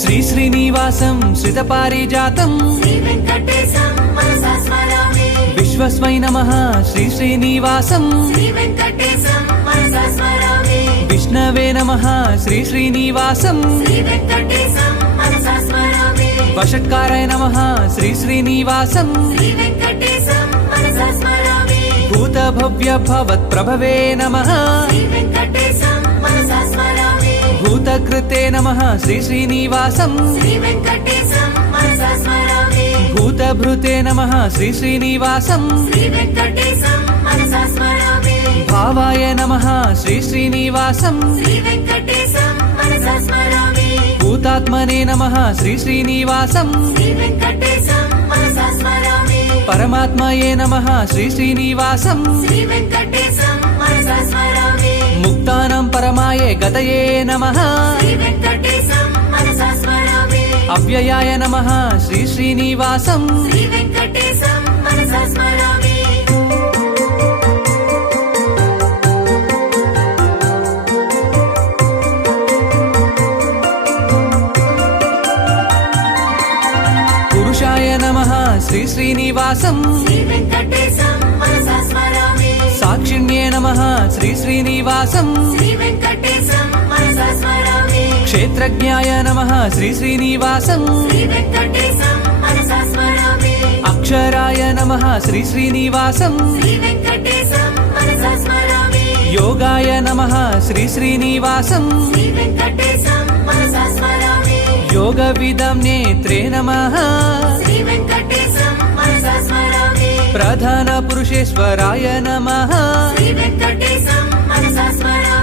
శ్రీ శ్రీనివాసం శ్రితపారిజాతం శ్రీ వెంకటేశం మనసా స్మరామి విశ్వస్మై నమః శ్రీ శ్రీనివాసం శ్రీ వెంకటేశం మనసా స్మరామి విష్ణవే నమః శ్రీ శ్రీనివాసం శ్రీ వెంకటేశం మనసా స్మరామి వషట్కారాయ నమః శ్రీ శ్రీనివాసం శ్రీ వెంకటేశం మనసా స్మరామి భూత భవ్య భవత్ ప్రభవే నమః శ్రీ వెంకటేశం మనసా స్మరామి భూతకృతే నమః శ్రీ శ్రీనివాసం శ్రీ వెంకటేశం మనసా స్మరామి భూతభృతే నమః శ్రీ శ్రీనివాసం శ్రీ వెంకటేశం మనసా స్మరామి భావాయ నమః శ్రీ శ్రీనివాసం శ్రీ వెంకటేశం మనసా స్మరామి భూతాత్మనే నమః శ్రీ శ్రీనివాసం శ్రీ వెంకటేశం మనసా స్మరామి పరమాత్మయే నమః శ్రీ శ్రీనివాసం శ్రీ వెంకటేశం మనసా స్మరామి ముక్తానాం పరమాయే గతయే నమః శ్రీ వెంకటేశం మనసా స్మరామి అవ్యయాయ నమః శ్రీ శ్రీనివాసం శ్రీ వెంకటేశం మనసా స్మరామి పురుషాయ నమః శ్రీ శ్రీనివాసం శ్రీ వెంకటేశం మనసా స్మరామి సాక్షిణ్యే నమః శ్రీ శ్రీనివాసం శ్రీ వెంకటేశం మనసా స్మరామి క్షేత్రజ్ఞాయ నమః శ్రీ శ్రీనివాసం శ్రీ వెంకటేశం మనసా స్మరామి అక్షరాయ నమః శ్రీ శ్రీనివాసం శ్రీ వెంకటేశం మనసా స్మరామి యోగాయ నమః శ్రీ శ్రీనివాసం శ్రీ వెంకటేశం మనసా స్మరామి యోగ విదం నేత్రే నమః శ్రీ వెంకటేశం మనసా స్మరామి ప్రధాన పురుషేశ్వరాయ నమః శ్రీ వెంకటేశం మనసా స్మరామి